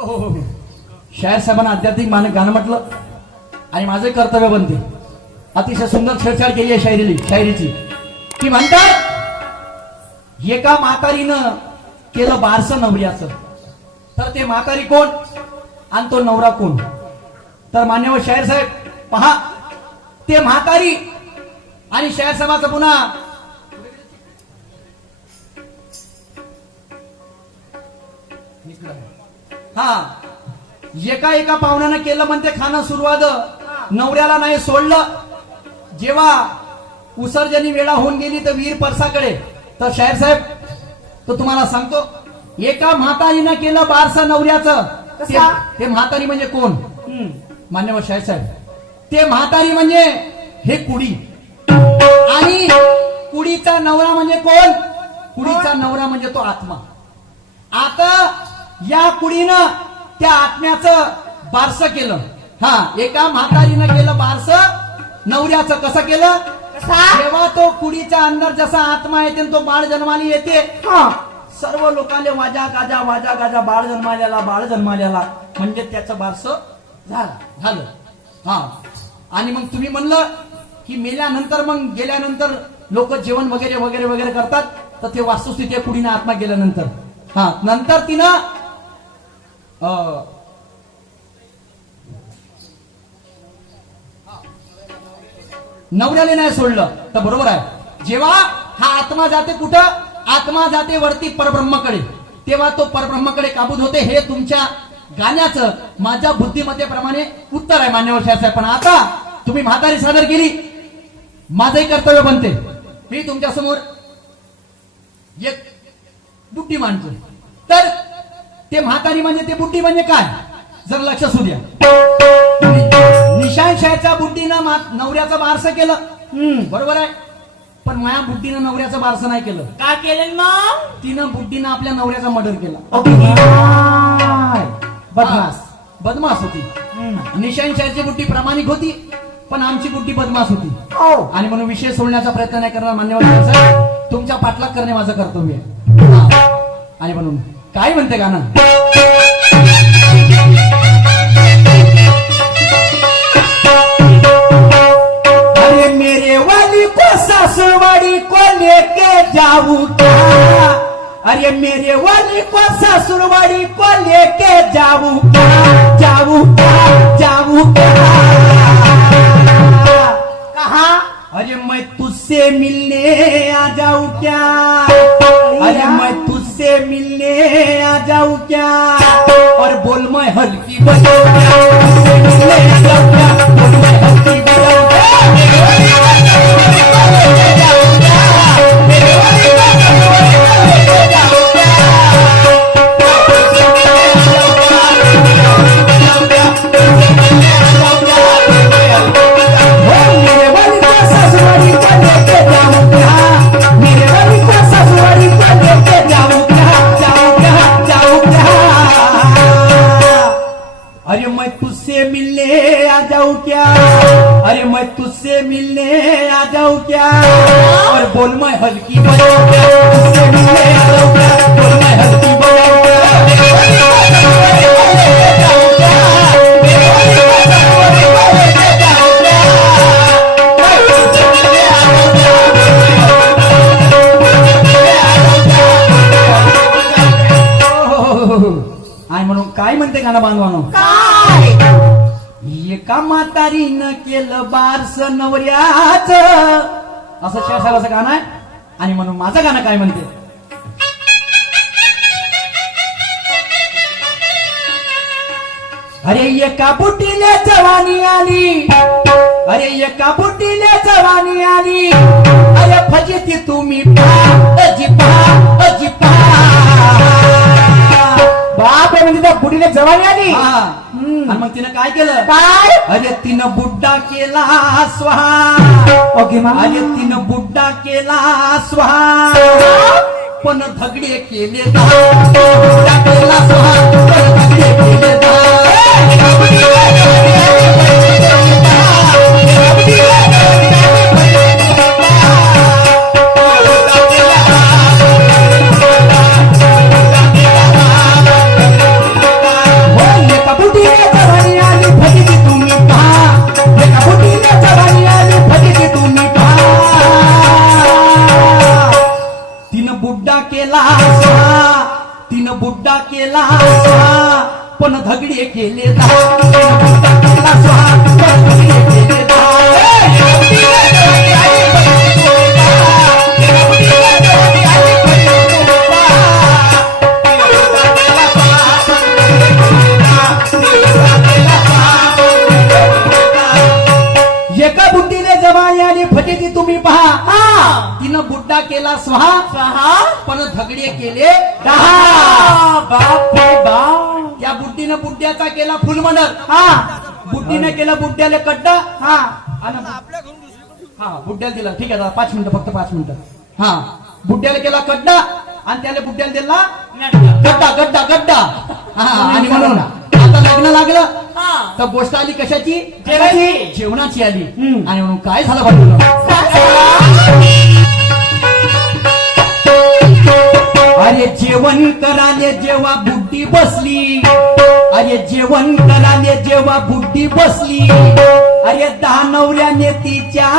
शायर साहेबांना आध्यात्मिक गाणं म्हटलं आणि माझे कर्तव्य बनते. अतिशय सुंदर छेडछाड केली आहे शायरीची. ती म्हणतात एका म्हातारीनं केलं बारसं नवऱ्याचं, तर ते म्हातारी कोण आणि तो नवरा कोण? तर मान्यवर शायर साहेब पहा, ते म्हातारी आणि शायर साहेबाचं पुन्हा हा एका पाहुण्यानं केलं म्हणते खाणं सुरुवात, नवऱ्याला नाही सोडलं. जेव्हा उसर्जनी वेळा होऊन गेली तर वीर परसाकडे. तर शायर साहेब तो तुम्हाला सांगतो, एका म्हातारीनं केलं बारसं नवऱ्याचं. ते म्हातारी म्हणजे कोण मान्यवर शायर साहेब? ते म्हातारी म्हणजे हे कुडी, आणि कुडीचा नवरा म्हणजे कोण? कुडीचा नवरा म्हणजे तो आत्मा. आता या कुडीनं त्या आत्म्याचं बारसं केलं. हा, एका म्हातारीनं केलं बारसं नवऱ्याचं. कसं केलं? जेव्हा तो कुडीच्या अंदर जसा आत्मा येते तो बाळ जन्माला येते, सर्व लोकांना वाजा गाजा बाळ जन्माल्याला म्हणजे त्याचं बारसं झालं. हा, आणि मग तुम्ही म्हणलं की मेल्यानंतर मग गेल्यानंतर लोक जेवण वगैरे वगैरे वगैरे करतात, तर ते वास्तुस्थिती आहे कुडीनं आत्मा गेल्यानंतर. हा, नंतर तिनं नवऱ्याला नाही सोडलं. तर बरोबर आहे, जेव्हा हा आत्मा जाते कुठं? आत्मा जाते वरती परब्रह्माकडे, तेव्हा तो परब्रह्माकडे काबूत होते. हे तुमच्या गाण्याचं माझ्या बुद्धिमत्तेप्रमाणे उत्तर आहे मान्यवर शायर साहेब. पण आता तुम्ही म्हातारी सादर केली, माझंही कर्तव्य बनते. मी तुमच्या समोर एक बुट्टी मांडतो. तर ते म्हातारी म्हणजे ते बुट्टी म्हणजे काय? जर लक्ष असू द्या, निशांत शायरच्या बुट्टीनं नवऱ्याचं बारसं केलं, बरोबर आहे. पण माया बुट्टीनं नवऱ्याचं बारसं नाही केलं. का केलं मग? तिनं बुट्टीनं आपल्या नवऱ्याचा मर्डर केला. बदमाश होती. निशांत शायरची बुट्टी प्रामाणिक होती, पण आमची बुट्टी बदमाश होती. आणि म्हणून विषय सोडण्याचा प्रयत्न नाही करणार मान्यवर साहेब. तुमच्या पाठलाग करणे माझं कर्तव्य आहे. आणि म्हणून काय म्हणते गाणं? अरे मेरे वाली को सासुरवाड़ी को लेके जाऊं क्या? अरे मेरे वाली को सासुरवाड़ी को लेके जाऊं क्या? कहा? अरे मैं तुझसे मिलने आ जाऊं क्या? अरे मैं तुझसे मिलने आ जाऊं क्या? और बोल मैं हल्की बजाऊं क्या? मिलने आ जाऊं क्या? बोल मैं हल्की बजाऊं क्या? अरे मैं तुझसे मिलने आ जाऊं क्या? अरे मैं तुझसे मिलने आ जाऊं क्या? और बोल मैं हल्की बजाऊं क्या? तुझसे मिलने आ जाऊं क्या? बोल मैं हल्की बजाऊं क्या? आय म्हणून काय म्हणते गाणं बांधवानो? काय? एका म्हातारीनं केलं बारसं नवऱ्याचं, असं शायर साहेबाचं गाणं आहे. आणि म्हणून माझं गाणं काय म्हणते? अरे एका बुट्टीले जवानी आली, अरे एका बुट्टीले जवानी आली, अरे फजिती तुम्ही बाप आहे म्हणजे त्या बुडीने जवानी आली. आणि मग तिनं काय केलं? काय? अरे तिनं बुड्डा केला स्वाहा. ओके मग. अरे तिनं बुड्डा केला स्वाहा, पण धगडे केले बुड्डा केला स्वाहा, पण धगडे केले स्वाहा पण धगडे केले दहा तिनं बुड्डा केला स्वाहा पण धगडे केले दहा एका बुद्धीने जवानी आली फटेती तुम्ही पहा तिनं बुड्डा केला स्वाहा स्वाहा पण धगडे केले दहा बाप रे बाप त्या बुद्धीनं बुड्ड्याचा केला फुलमंडल हा बुद्धीने केला बुड्ड्याला कड्डा हा आणि हा बुड्ड्याला दिला ठीक आहे दादा 5 मिनिटं फक्त 5 मिनिटं हा बुड्ड्याला केला कड्डा आणि त्याला बुड्ड्याला दिला गड्डा गड्डा गड्डा हा आणि म्हणून आता लग्न लागलं तर गोष्ट आली कशाची जेवणाची. जेवणाची आली आणि म्हणून काय झालं बाजूला अरे जेवण कराले जेव्हा बुड्डी बसली अरे जेवण कराले जेव्हा बुड्डी बसली अरे 10 नवऱ्याने तिच्या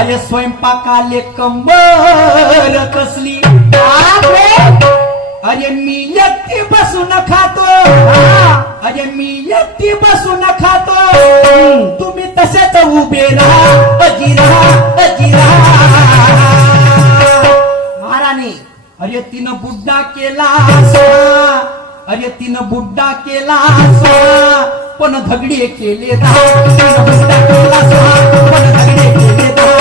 अरे स्वयंपाकाले कंबर कसली अरे मी एकटी बसून खातो अरे मी एकटी बसून खातो तुम्ही तसेच उभे राहा अजी राहा महाराणी अरे तिनं बुड्डा केला स्वाहा अरे तिनं बुड्डा केला स्वाहा पण धगडे केले दहा तिनं बुड्डा केला स्वाहा पण धगडे केले दहा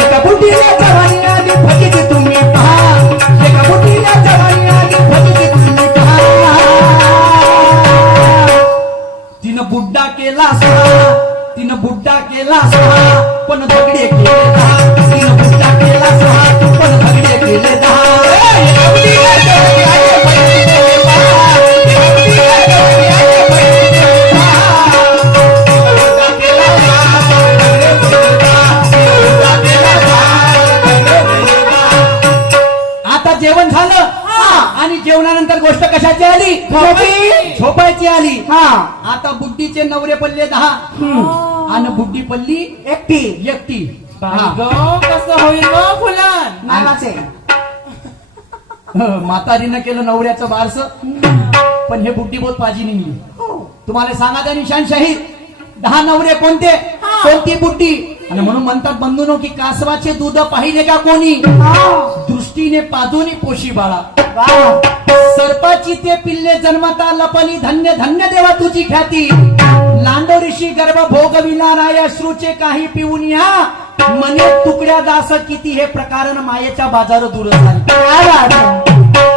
एका बुद्धीला जवानी आली फजिती तुम्ही पहा एका बुद्धीला जवानी आली फजिती तुम्ही पहा तिनं बुड्डा केला स्वाहा तिनं बुड्डा केला स्वाहा पण धगडे केले दहा तिनं बुड्डा केला स्वाहा पण धगडे केले दहा आता जेवण झालं आणि जेवणानंतर गोष्ट कशाची आली झोपायची आली आता बुड्डीचे नवरे पडले 10 आणि बुड्डी पडली एकटी कसं होईल फुलन नानाचे म्हातारीनं केलं नवऱ्याचं बारस पण हे बुड्डी बहुत पाजी निघली तुम्हाला सांगा त्या निशानशाही 10 नवरे कोणते कोणती बुड्डी आणि म्हणून म्हणतात बंधूनो की कासवाचे दूध पाहिले का कोणी दृष्टीने पाजूनी पोशी बाळा सर्पाची ते पिल्ले जन्मता लपली धन्य धन्य देवा तुझी ख्याती लांडो ऋषी गर्भ भोगविणारा अश्रूचे काही पिऊन या मने तुकड्या दास किती हे प्रकारण मायेच्या बाजार दूर झाले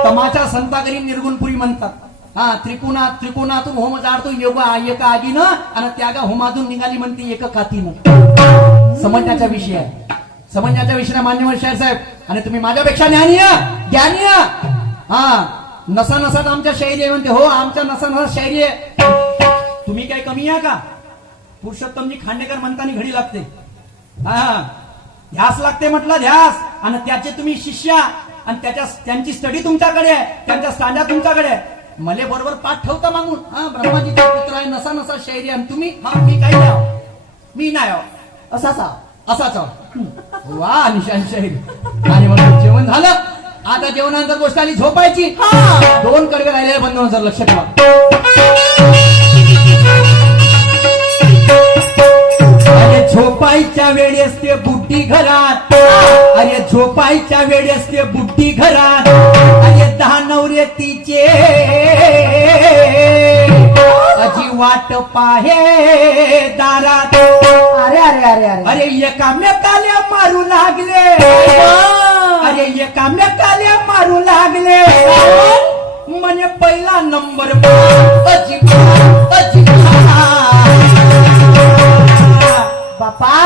तमाच्या संतागरी निर्गुणपुरी म्हणतात हा त्रिकोणातून होम जाडतो योगा एका आगीनं आणि त्यागा होमातून निघाली म्हणते एका कातीनं समजण्याचा विषय आहे समजण्याच्या विषयाला मान्यवर शाहीर साहेब आणि तुम्ही माझ्यापेक्षा ज्ञानी हा नसा नसात आमच्या शायरी आहे म्हणते हो आमच्या नसा नसा शायरी आहे तुम्ही काही कमी आहे का पुरुषोत्तमजी खांडेकर म्हणताना घडी लागते हा ध्यास लागते म्हटलं ध्यास आणि त्याचे तुम्ही शिष्या आणि त्यांची स्टडी तुमच्याकडे आहे त्यांच्या स्टांडा तुमच्याकडे आहे मले बरोबर पाठ ठेवता मागून हा ब्रह्माजीचा पुत्र आहे नसा नसा शायरी आणि तुम्ही हा मी काही नाही आहो मी नाही आहो असाच आहो वा निशान शाहीर आणि म्हणून जेवण झालं आता जेवणानंतर गोष्ट आली झोपायची 2 कडवे राहिले बंधू जर लक्ष ठेवा अरे झोपायच्या वेळेस ते बुड्डी घरात अरे झोपायच्या वेळेस ते बुड्डी घरात अरे 10 नवरे तिचे अजी वाट पाहे दारात अरे अरे अरे अरे अरे एकामेकाला मारू लागले अरे एकामेकाला मारू लागले म्हणे पहिला नंबर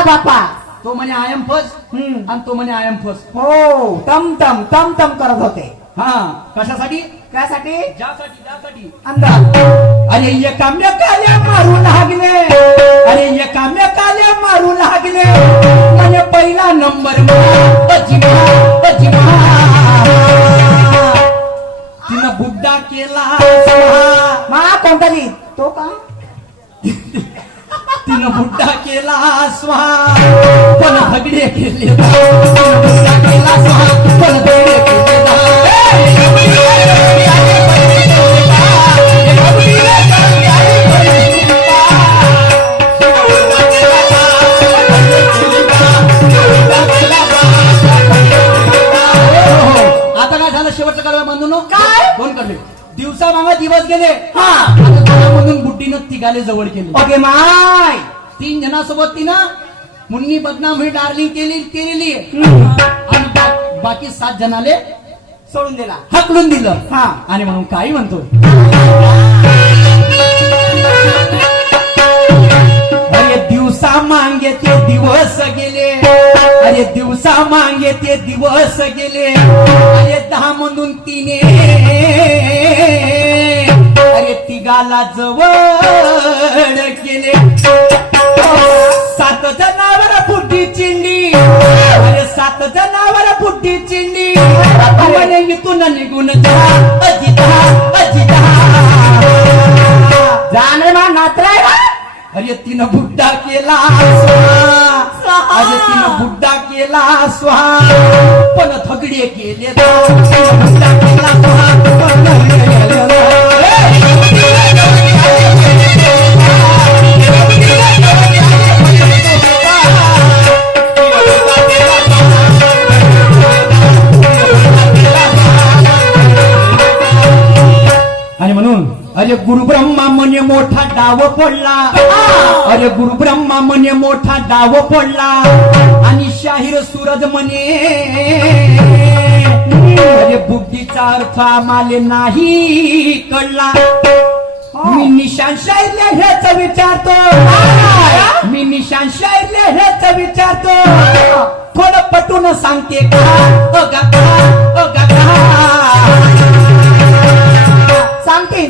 बापा तो म्हणे आय एम फर्स्ट आणि तो म्हणे आय एम फर्स्ट हो तम तम करत होते हा कशासाठी त्यासाठी ज्यासाठी अंदाज अरे एकामेकाला मारू लागले अरे एकामेकाला मारू लागले म्हणजे पहिला नंबर तिनं बुड्डा बुड्डा केला स्वाहा. मा कोणता गीत तो का तिनं बुड्डा केला स्वाहा पण भगडे केले दा. तिनं बुड्डा केला स्वाहा पण भगडे केले दा. आता काय झालं शेवटचं कडवा बांधून काय? कोण करले दिवसा मागा दिवस गेले. हा. आता घरामधून बुड्डीनं तिघाले जवळ केले. ओके माय 3 जणांसोबत तिनं मुन्नी बदनाम ही डार्लिंग केलेली आणि बाकी 7 जणाले सोडून दिला. हकलून दिलं. हा. आणि म्हणून काही म्हणतो अरे दिवसा मागे ते दिवस गेले. अरे दिवसा मागे ते दिवस गेले. अरे 10 मधून 3 अरे तिघाला जवळ केले. 7 जणावर बुड्डी चिंडी. अरे 7 जणावर बुड्डी चिंडी. म्हणे इथून निघून जा अजिता अजिता. जाणे मा नात्राय अरे तिनं बुड्डा केला स्वाहा. अरे तिनं बुड्डा केला स्वाहा पण थगडे केले दा. तिनं बुड्डा केला स्वाहा पण थगडे केले दा. आणि म्हणून अरे गुरु ब्रह्मा म्हणे मोठा डाव पडला. अरे गुरु ब्रह्मा म्हणे मोठा डाव पडला. आणि शाहीर सूरज म्हणे अरे बुद्धीचा अर्थ आम्हाला नाही कळला. मी निशान शाहीरला हेच विचारतो. मी निशान शाहीरला हेच विचारतो. थोडं पटून सांगते का अगा का अगा का.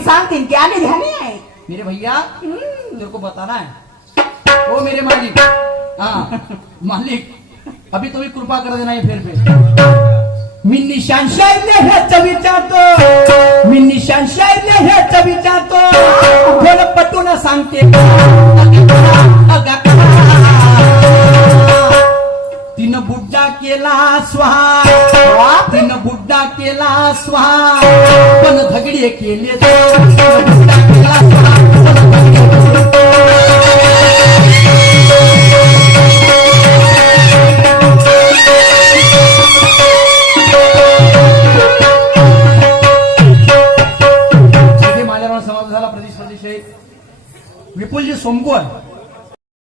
सांगतीन की आने ध्यान आहे. मेरे भैया तेरे को बताना है. ओ मेरे मालिक. हाँ मालिक अभी तुम्ही कृपा कर देना है फिर पे. मी निशान शाहीरला हेच विचारतो. मी निशान शाहीरला हेच विचारतो. थोडं पटून सांगते अगा का. तिनं बुड्डा केला स्वाहा. तिनं बुड्डा केला स्वाहा पण धगडे केले दा. तिनं बुड्डा केला स्वाहा पण धगडे केले दा. इथे माझ्यावर समाज झाला. प्रदेश विपुलजी सोमकोर